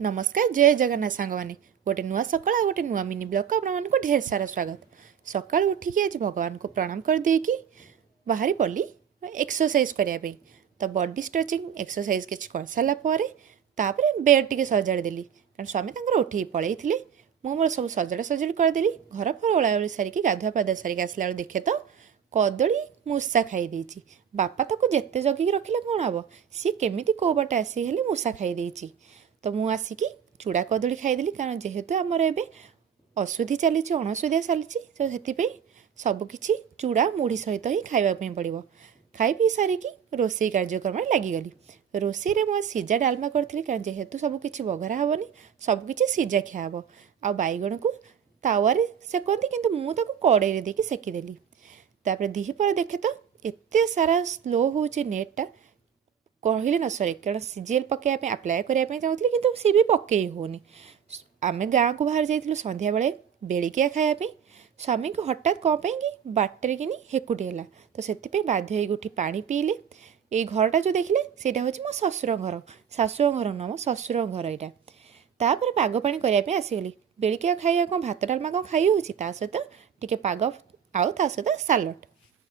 नमस्कार जय जगन्नाथ सांग मैंने गोटे नुआ सकाल गोटे नुआ मिनी ब्लॉग को आपको ढेर सारा स्वागत। सकाल उठिकी आज भगवान को प्रणाम कर देकी बाहरी पड़ी एक्सरसाइज करने तो बॉडी स्ट्रेचिंग एक्सरसाइज किसी कर सारापर बेड टी सजाड़ी कारण स्वामी उठी पलई थे मोर सब सजड़ा सजड़ी करदेली घर फर ओला सारिकी गाधुआ पाधुआ सारिक आसला देखे तो कदली मूषा खाई बापा ताको जिते जगिकी रखिले कौन हम सी केमी कौ बाटे आसी हेले मूषा खाई तो मु आसिकी चूड़ा कदली खाईदेली कारण जेहेतु आमर एवं अशुद्धि चली अणशुद्धिया चली तो से सबकि चूड़ा मुढ़ी सहित ही खावाई पड़ो। खाई पी सारिकी रोसई कार्यक्रम लगिगली। रोसई मुझे सीजा डालमा करी कारण जेहेतु सबकि बघरा हेनी सबकि सीजा खिया हम आ बैगण को तावारे सेकती कि मुझे कड़े देकी सेकीदेली। तापर दीपर देखे तो एत सारा स्लो हो नेटा कहले न सरे कारण सीजीएल पकड़ा आप्लाय करने चाहूँगी कि सी भी पकई होनी। आम गाँव को बाहर जाइलु संध्या बेले बेड़िकिया खायापी स्वामी को हठात कौन कि बाटर कि हेकुटी है तो से बाध्य उठी पा पीले। ये घरटा जो देखिले सेटा हूँ मो शशुर घर शाशु घर नुह मो शशुर घर यहाँ तापर पाग पानी करने आसीगली। बेड़िकिया खाइया कौन भात डालमा कौन खाई हो सहित टी पाग आउ ता सहित सालड